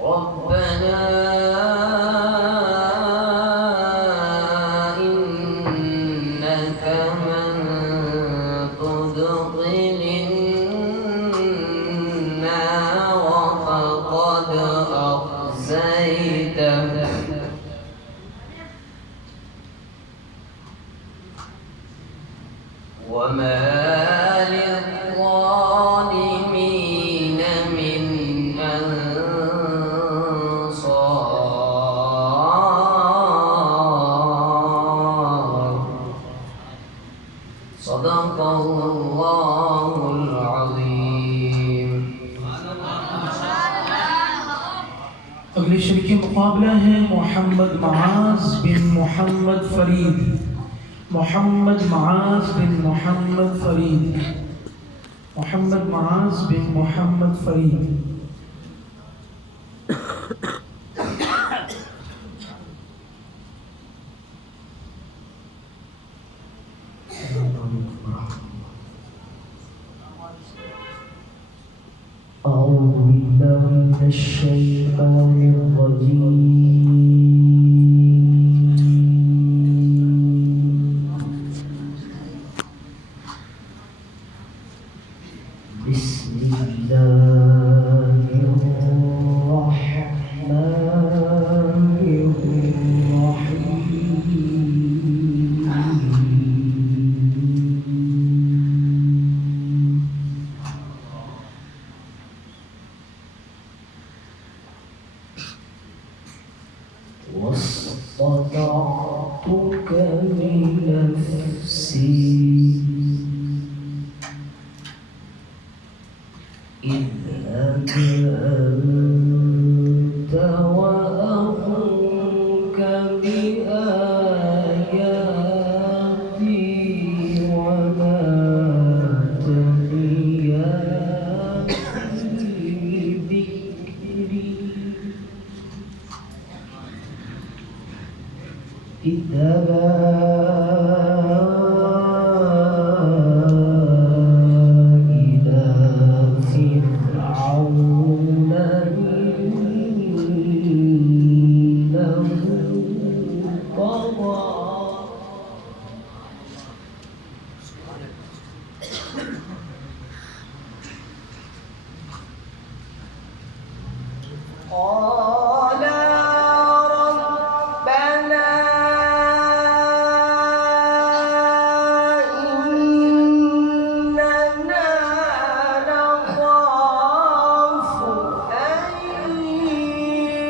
ربنا إنك من تدخل النار فقد أخزيته وما للظالمين من أنصار صدق الله العظيم. अगले शरीक मुकाबला है मोहम्मद माज बिन मोहम्मद फरीद। मोहम्मद माज बिन मोहम्मद फरीद। मोहम्मद माज बिन मोहम्मद फरीद। أعوذ بالله من الشيطان الرجيم بسم الله الرحمن الرحيم واصطنعتك لنفسي اذهب أنت وأخوك بآياتي ولا تنيا في ذكري اذهبا إلى فرعون إنه طغى قال ربنا إننا نخاف أن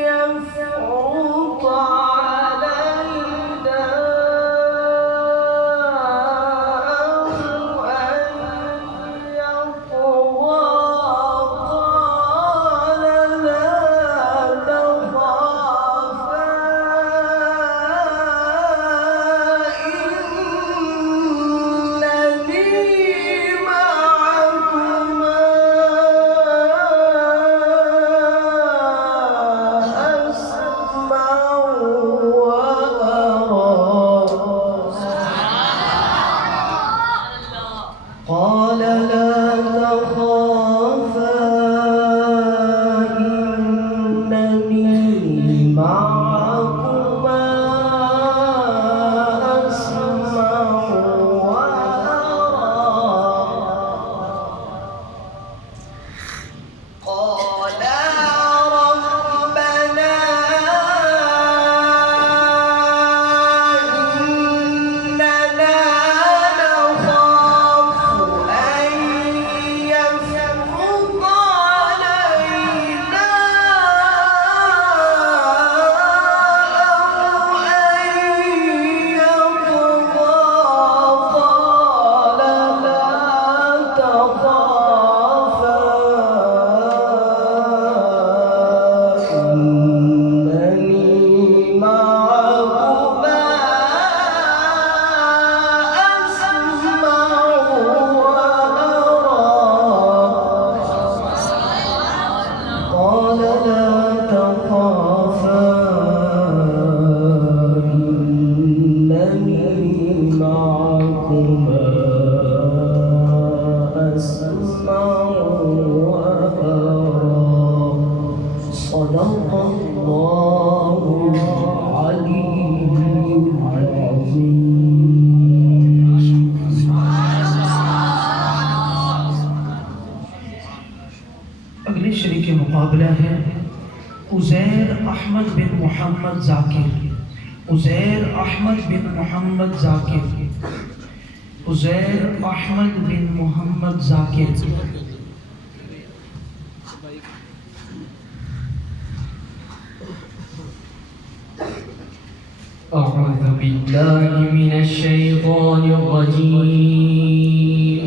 يفرط علينا أو أن يطغى قال لا تخافا إنني معكما أسمع وأرى قال لا تخافا إنني معكما أسمع وأرى قال ربنا إننا نخاف أن يفرط علينا أو أن يطغى قال لا تخافا إنني معكما أسمع وأرى قال لا تخافا إنني معكما أسمع وأرى صدق الله العلي العظيم. अगले शरीक मुकाबला है उज़ैर अहमद बिन मोहम्मद ज़ाकिर। उज़ैर अहमद बिन मोहम्मद ज़ाकिर। उज़ैर अहमद बिन मोहम्मद ज़ाकिर। أعوذ بالله من الشيطان الرجيم.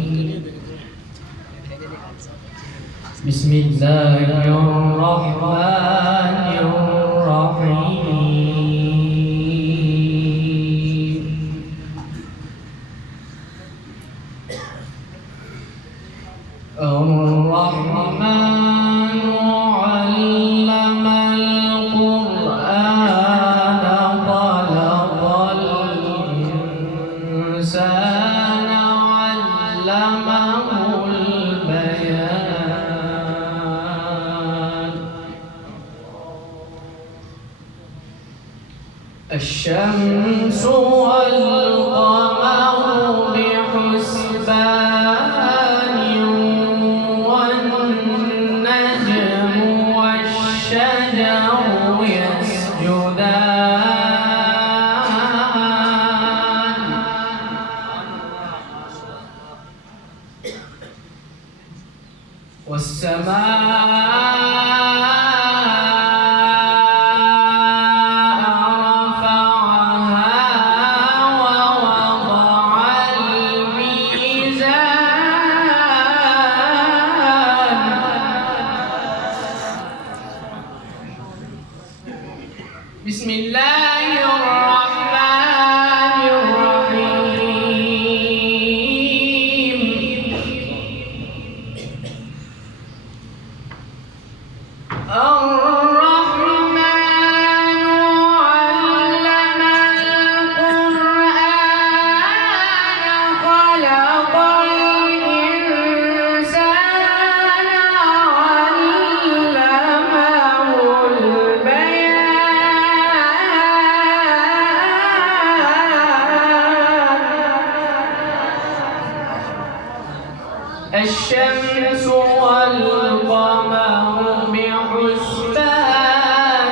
بسم الله الرحمن الرحيم. الرحمن علم القرآن خلق الإنسان علمه البيان. الشمس والقمر بحسبان والنجم والشجر يسجدان. والسماء رفعها ووضع الميزان. بسم الله الرحمن الرحيم. الرحمن علم القرآن خلق الإنسان علمه البيان. الشمس والقمر بحسبان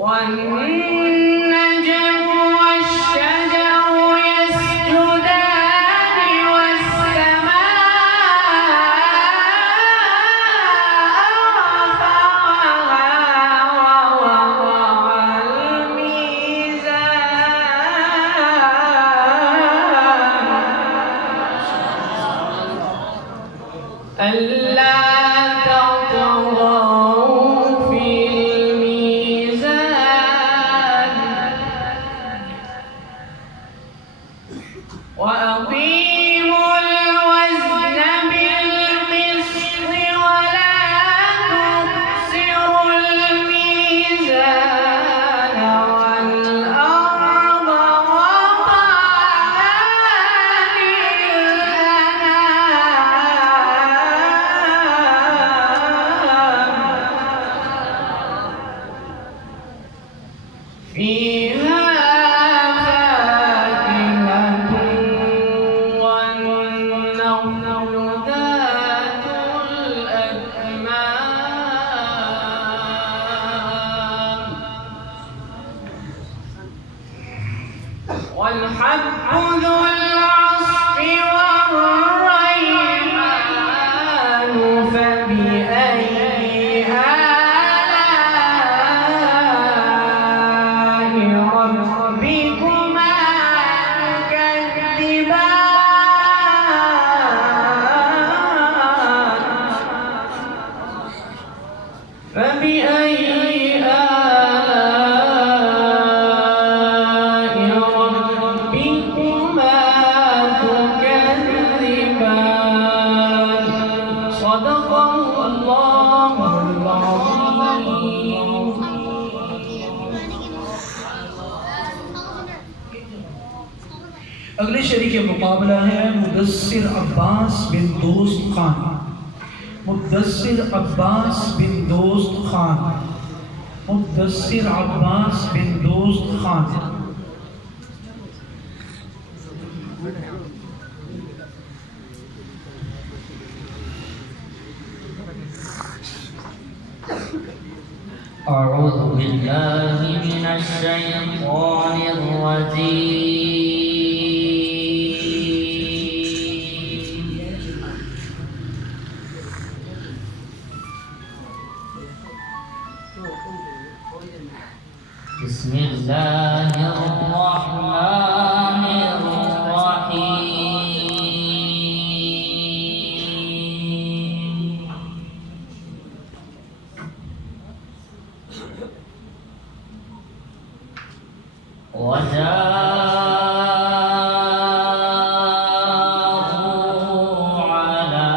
والنجم والشجر يسجدان والسماء رفعها ووضع الميزان ألا تطغوا في الميزان وأقيموا الوزن بالقسط ولا تخسروا الميزان والأرض وضعها للأنام. فيها فاكهة والنخل ذات الأكمام والحب ذو العصف والريحان. فبأي آلاء ربكما تكذبان. فبأي آلاء ربكما تكذبان. صدق الله العظيم. अगले शरीक मुकाबला है मुदस्सिर अब्बास बिन दोस्त खान। मुद्दस्सिर अब्बास बिन दोस्त खान, मुद्दस्सिर अब्बास बिन दोस्त खान। أعوذ بالله من الشيطان الرجيم. بسم الله الرحمن الرحيم. وجاءوا على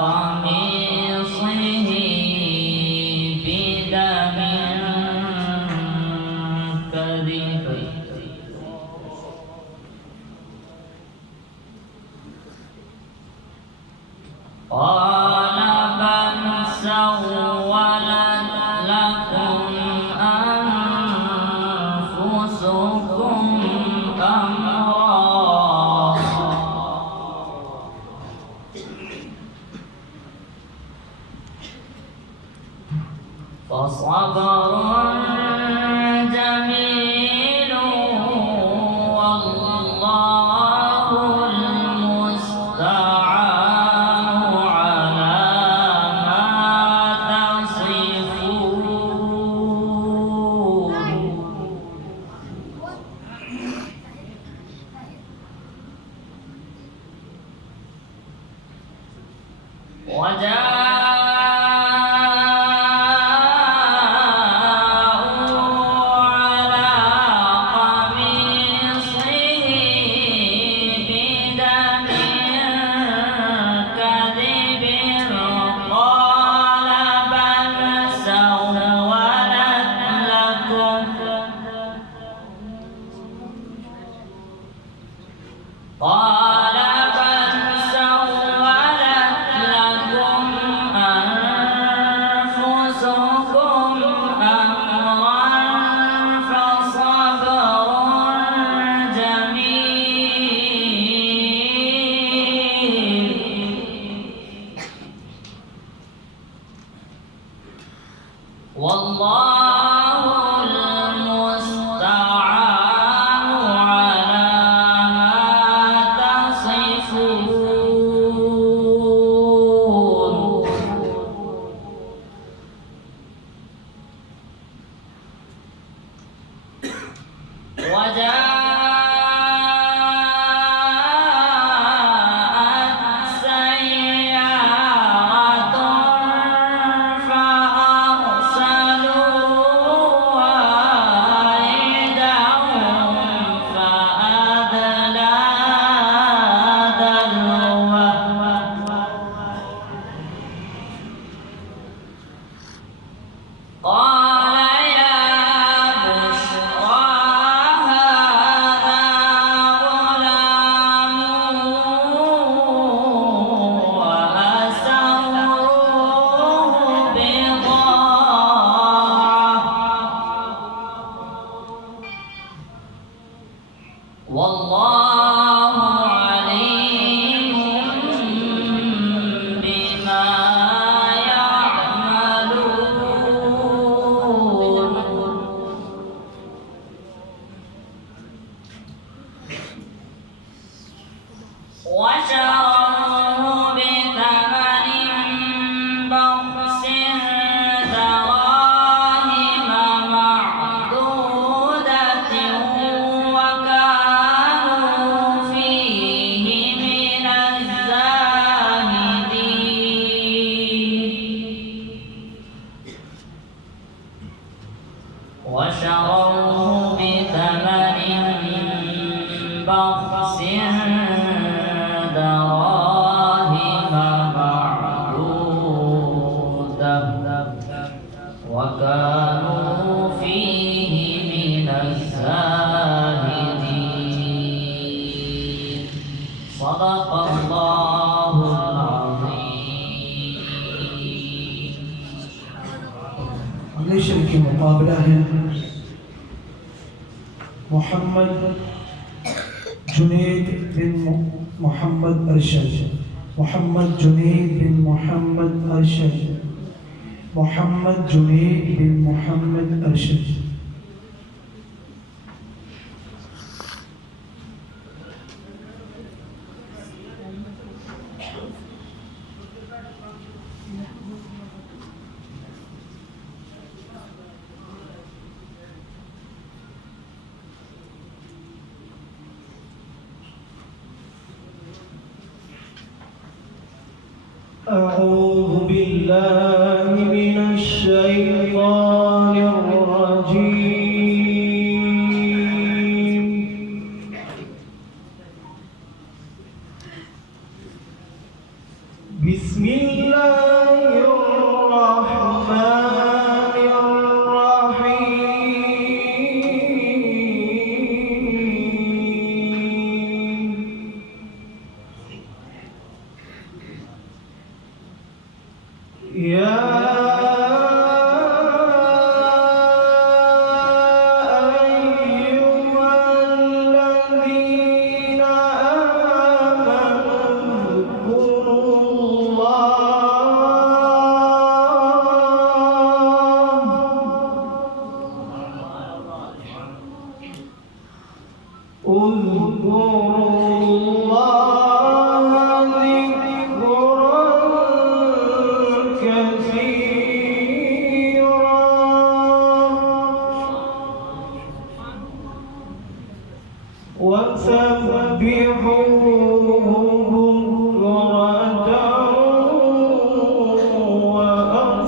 قميصه بدم كذب قال بل سولت لكم أنفسكم أمرا فصبر جميل والله المستعان على ما تصفون. قال بل سولت لكم أنفسكم أمرا فصبر جميل والله المستعان على ما تصفون. وجاءت سيارة فأرسلوا واردهم فأدلى دلوه قال يا بشرى هذا غلام وأسروه بضاعة والله عليم بما يعملون. अगले शरीक के मुकाबला है मोहम्मद जुनैद बिन मोहम्मद अरशद, मोहम्मद जुनैद बिन मोहम्मद अरशद, मोहम्मद जुनैद बिन मोहम्मद अरशद। أعوذ بالله من الشيطان الرجيم. بسم الله الرحمن الرحيم. يا أيها الذين آمنوا اذكروا الله ذكرا كثيرا وسبحوه بكرة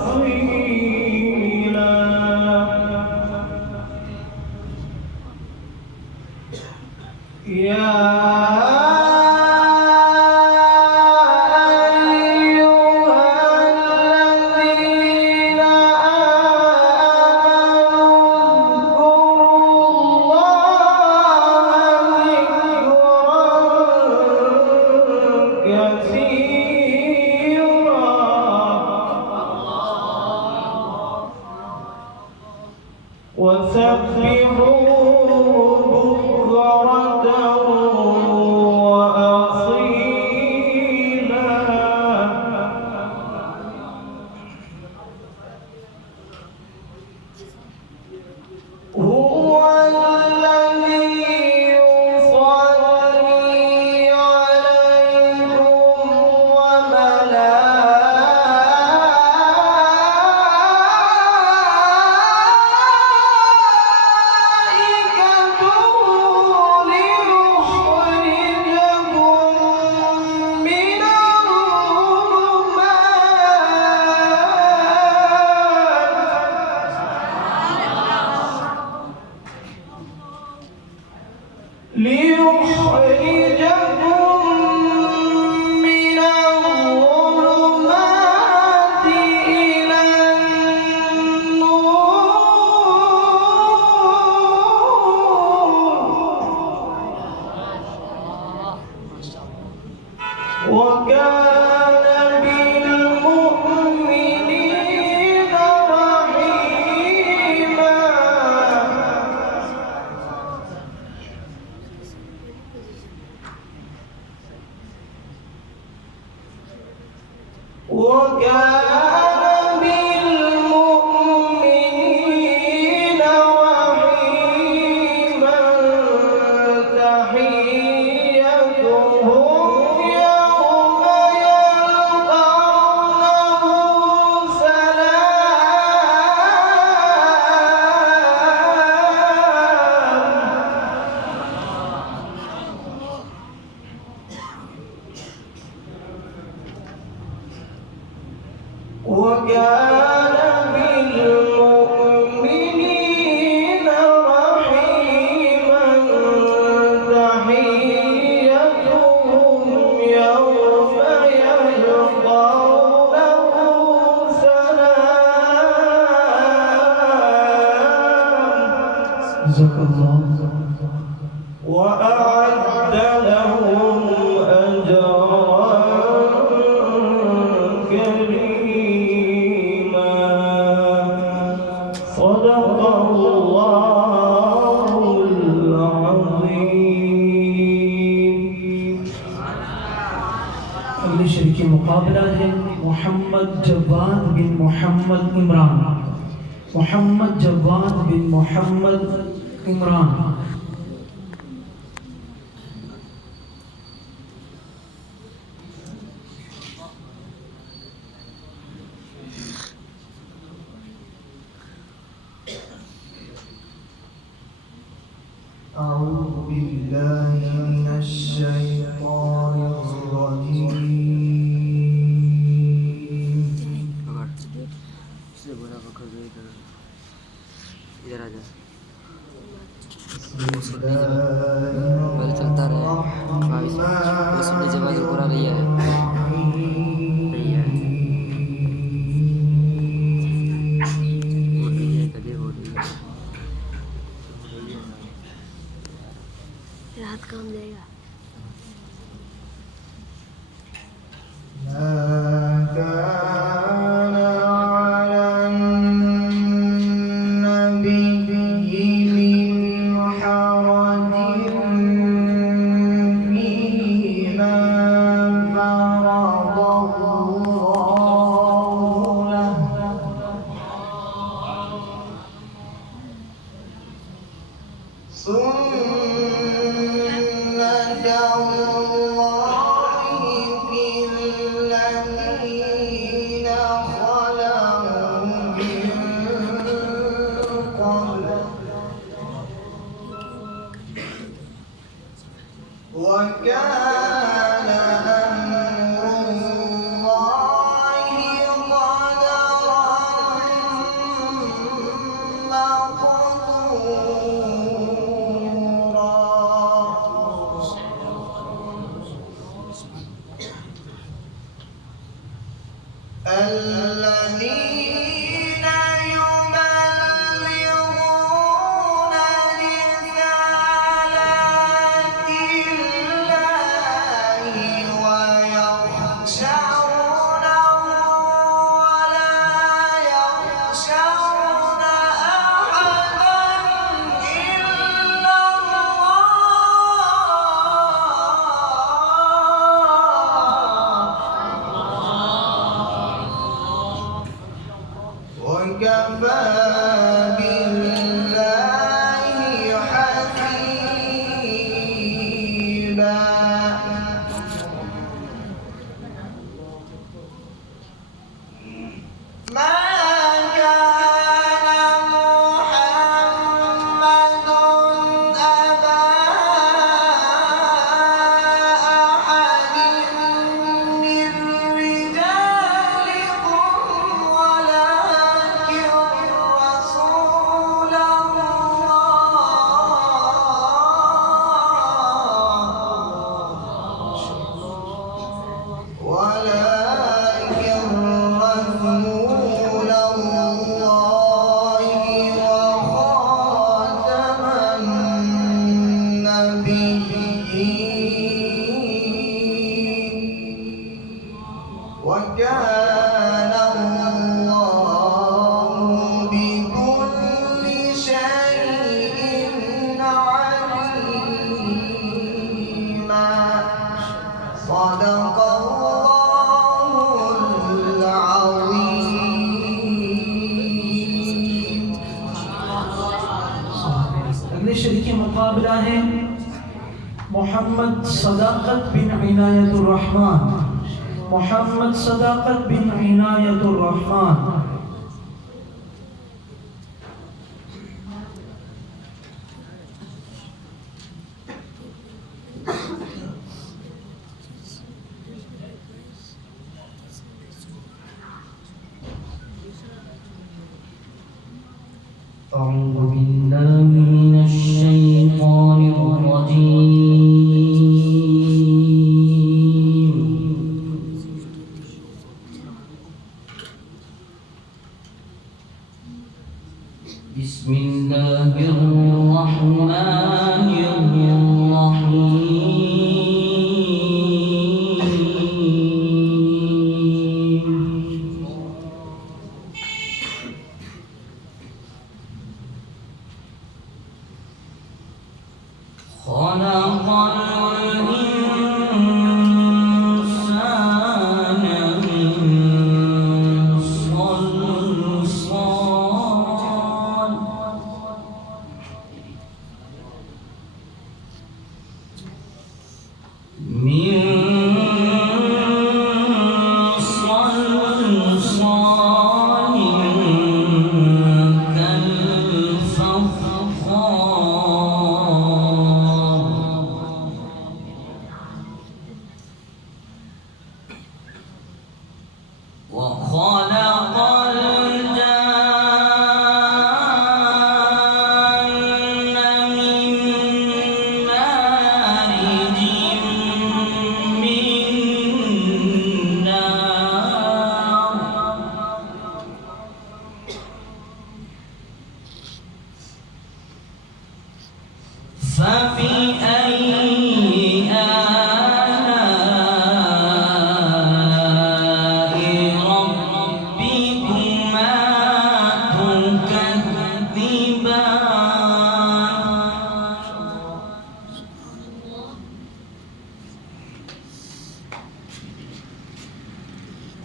وأصيلا. يا وسبحوه بكرة وأصيلا. هو الذي يصلي عليكم ليخرجكم من الظلمات إلى النور وكان بالمؤمنين رحيما. وكان بالمؤمنين رحيما. تحيتهم يوم يلقونه سلام. وكان بالمؤمنين رحيما. تحيتهم يوم يلقونه سلام. جزاك الله. وأعد لهم أجرا كريما. मोहम्मद जवाद बिन मोहम्मद इमरान, मोहम्मद जवाद बिन मोहम्मद इमरान। أعوذ بالله من الشيطان الرجيم इधर आ जा بسم الله पहले चलता रहे वो सुन नीचे बात करा रही है हो रही है कभी हो रही है रात काम देगा ما كان على النبي من حرج فيما فرض الله له سنة الله في الذين خلوا من قبل وكان أمر الله قدرا مقدورا الذين يبلغون رسالات الله ويخشونه ولا يخشون أحدا إلا الله وكفى بالله حسيبا ما كان محمد أبا أحد من رجالكم ولكن رسول الله ولكن رسول الله وخاتم النبيين وكان الله بكل شيء عليما صدق الله العظيم अगले शरीक मुकाबला है मोहम्मद सदाकत बिन इनायतुर रहमान, मोहम्मद सदाकत बिन इनायतुर रहमान। أعوذ بالله من الشيطان الرجيم بسم الله الرحمن الرحيم خلق الإنسان من صلصال كالفخار وخلق الجان من مارج من نار فبأي آلاء ربكما تكذبان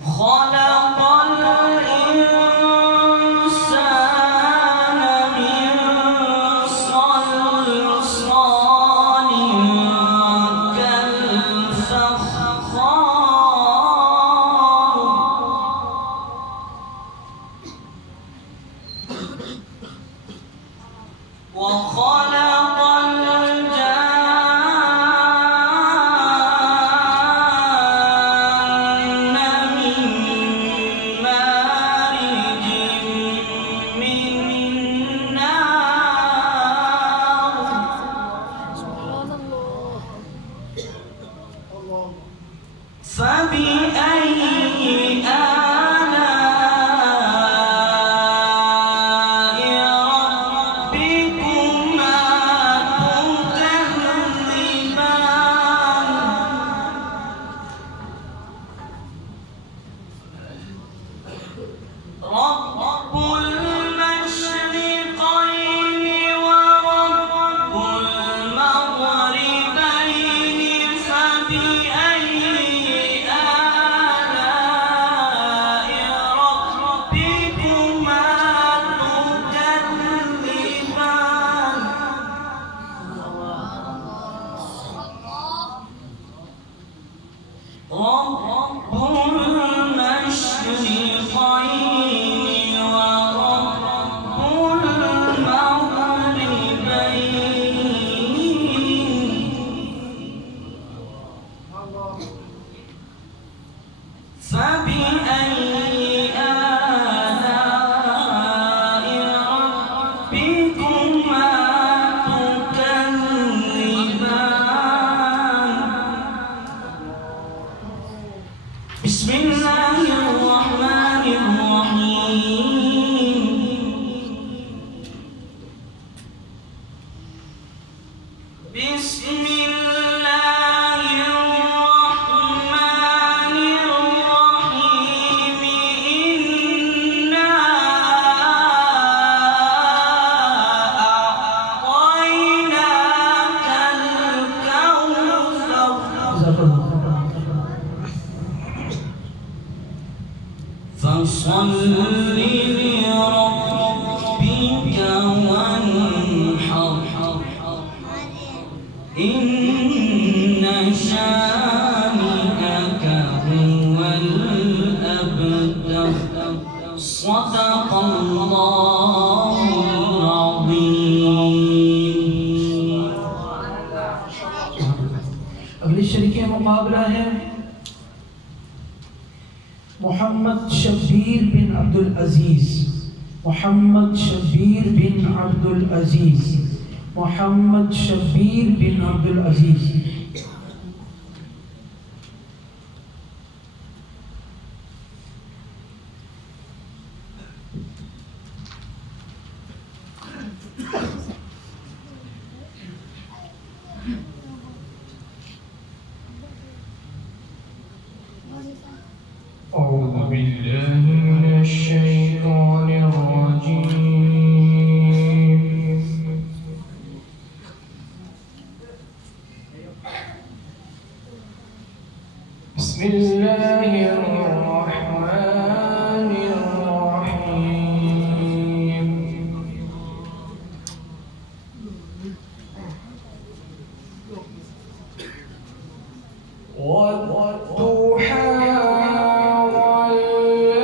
خلق الإنسان من صلصال كالفخار وخلق الجان من مارج من نار فبأي آلاء ربكما تكذبان رب المشرقين ورب المغربين فبأي آلاء ربكما تكذبان رب المشرقين ورب المغربين فبأي آلاء ربكما تكذبان بسم الله الرحمن الرحيم بسم الله الرحمن الرحيم إنا أعطيناك الكوثر فصل لربك وانحر إن شانئك هو الأبتر صدق الله العظيم अगली शरीक मुकाबला है मोहम्मद शब्बीर बिन अब्दुल अजीज मोहम्मद शब्बीर बिन अब्दुल अजीज मोहम्मद शब्बीर बिन अब्दुल अजीज أعوذ بالله من الشيطان الرجيم بسم الله الرحمن الرحيم والضحى والليل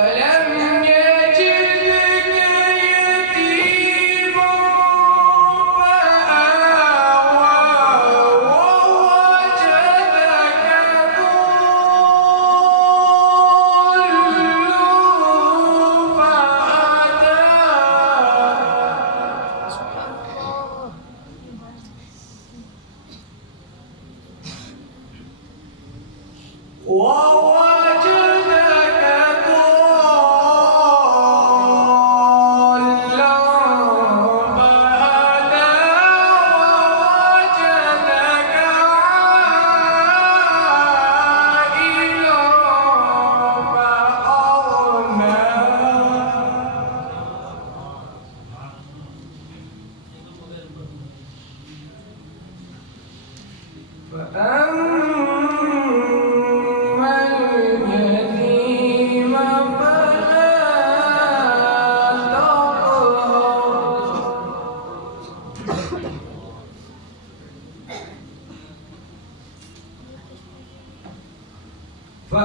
ألم يجدك يتيما فآوى ووجدك ضالا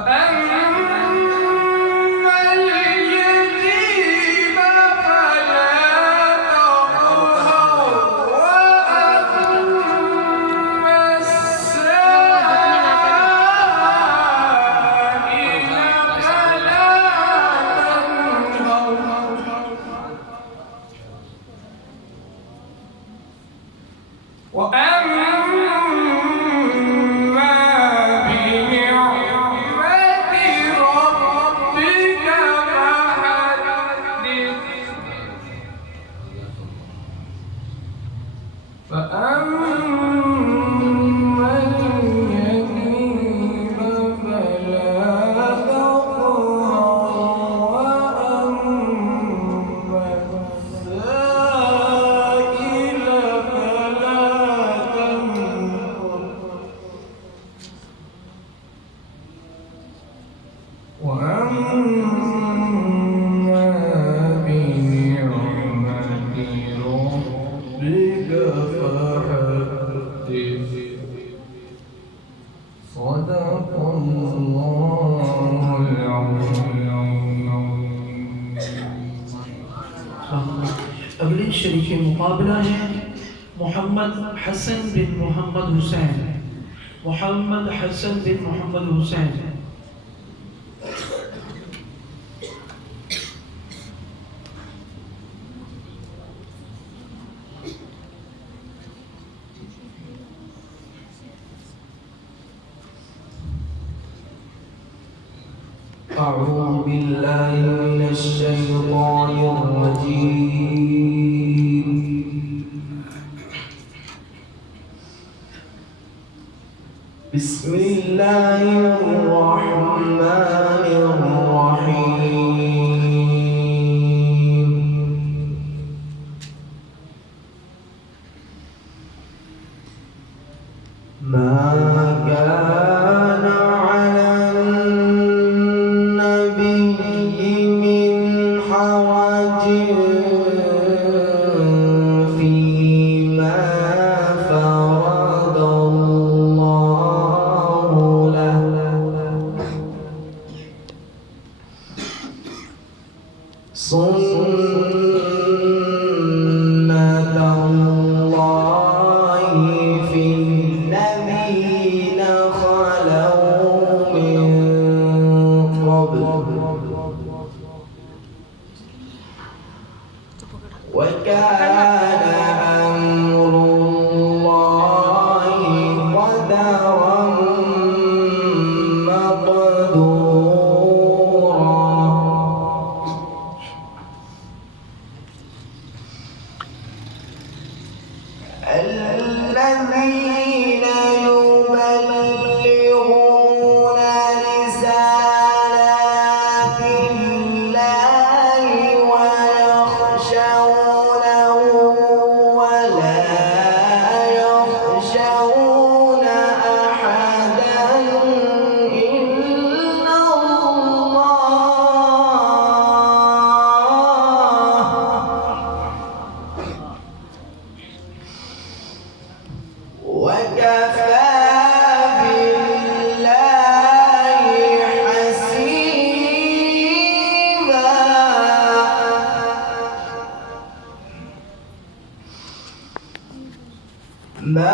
فأما اليتيم فلا تقهر وأما السائل فلا تنهر وأما بنعمة ربك فحدث فأما اليتيم فلا تقهر وأما السائل فلا تنهر وأما بنعمة ربك فحدث صدق الله العظيم. अगली शरीक मुकाबला है मोहम्मद हसन बिन मोहम्मद हुसैन। मोहम्मद हसन बिन मोहम्मद हुसैन। أعوذ بالله من الشيطان الرجيم. بسم الله الرحمن الرحيم. ما كان على النبي من حرج فيما فرض الله له. سنة الله في الذين خلوا من قبل وكان أمر الله قدرا مقدورا. الذين يبلغون رسالات وكفى بالله حسيبا ما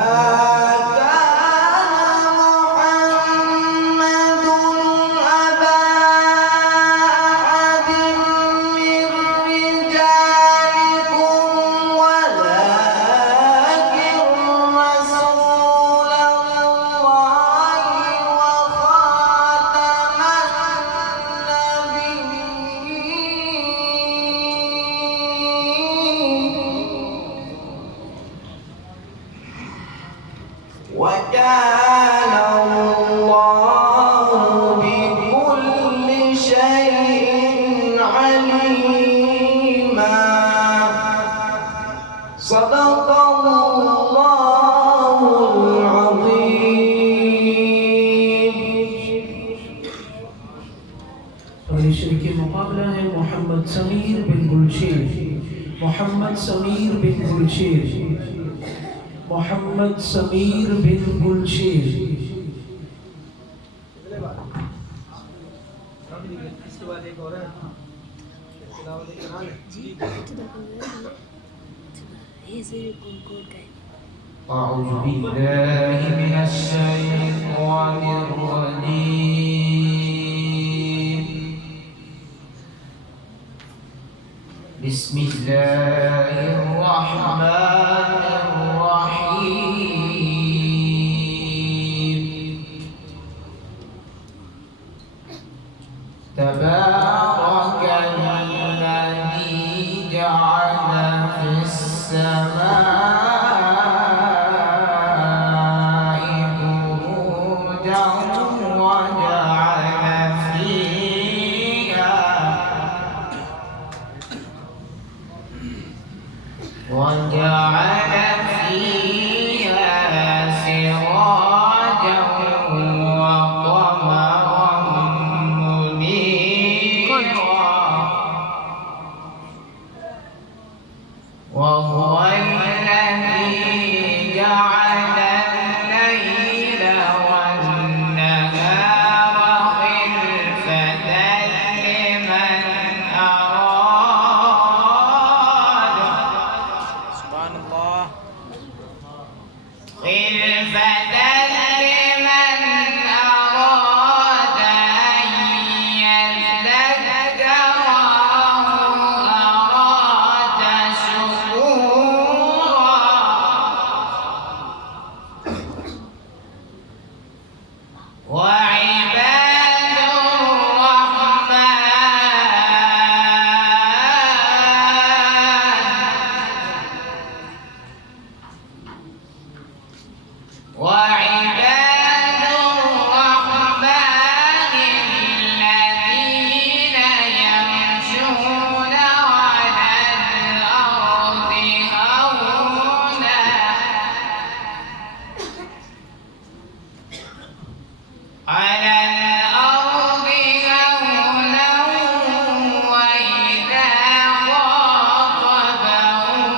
وكان الله بكل شيء عليما صدق الله العظيم अगले शेर के मुकाबला है मोहम्मद समीर बिन गुलशेर। मोहम्मद समीर बिन गुलशेर। मोहम्मद समीर बिन गुलशेर। أعوذ بالله من الشيطان الرجيم بسم الله الرحمن الرحيم تبارك الذي جعل في السماء بروجا وجعل فيها سراجا وقمرا منيرا وهو الذي جعل الليل والنهار خلفة لمن أراد خلفة لمن أراد أن يذكر أو أراد شكورا وعباد الرحمن الذين يمشون على الأرض هونا وإذا خاطبهم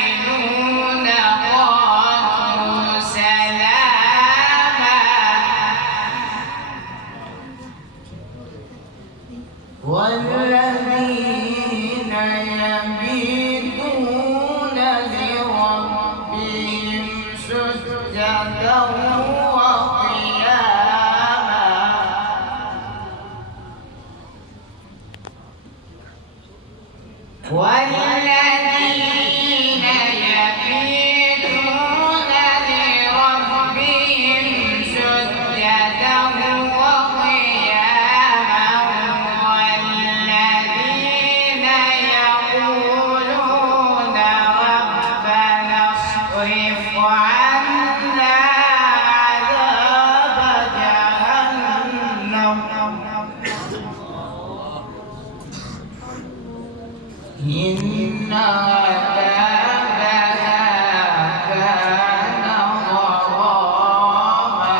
الجاهلون قالوا سلاما والذين يبيتون لربهم سجدا وقياما والذين يبيتون لربهم سجدا وقياما والذين يقولون ربنا اصرف عنا عذاب جهنم إن عذابها كان غراما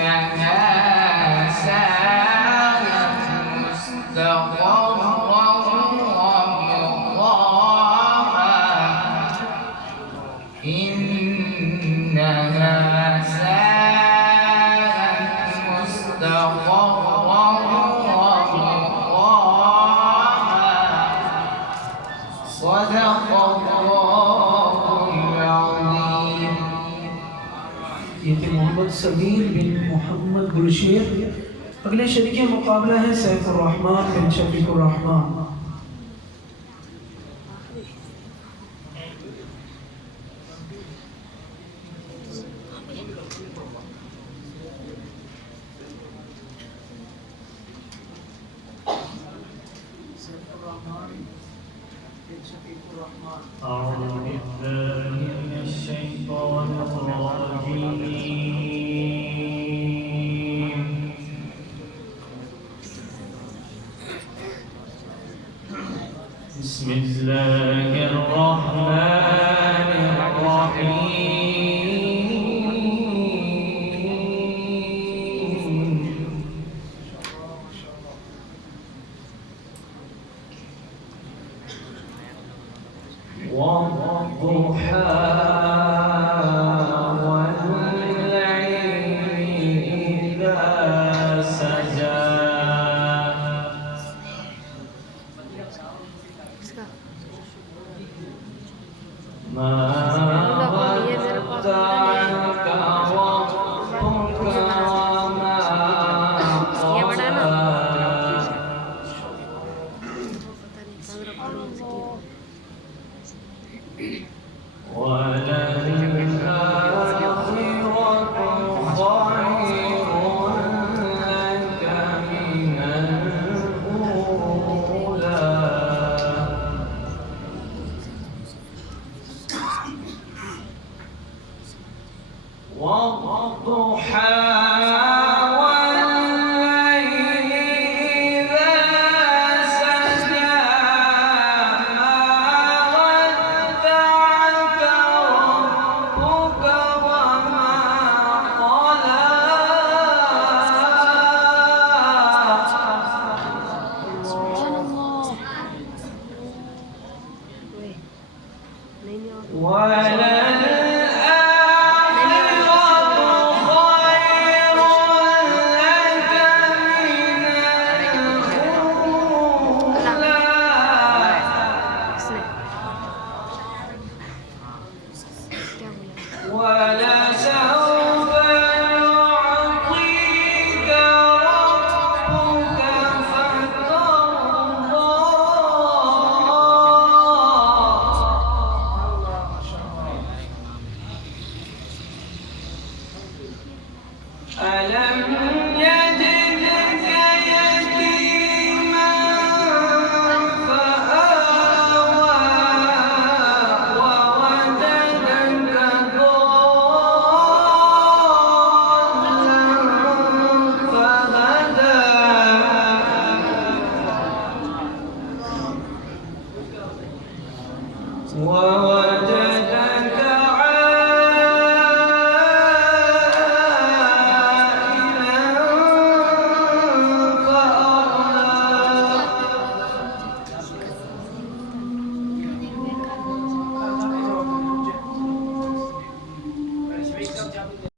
إنها ساءت مستقرا ومقاما صدق الله العظيم. ये थे मोहम्मद समीर बिन मोहम्मद गुलशेर। अगले शरीक मुकाबला है सैफुर रहमान बिन शफीकुर रहमान। أعوذ بالله من الشيطان الرجيم. بسم الله الرحمن الرحيم. والضحى والليل إذا سجى ما ودعك ربك وما وللآخرة خير لك من الأولى والضحى والليل إذا سجى ما ودعك ربك وما قلى ولسوف يعطيك ربك فترضى. ألم يجدك يتيما فآوى ووجدك ضالا فهدى ووجدك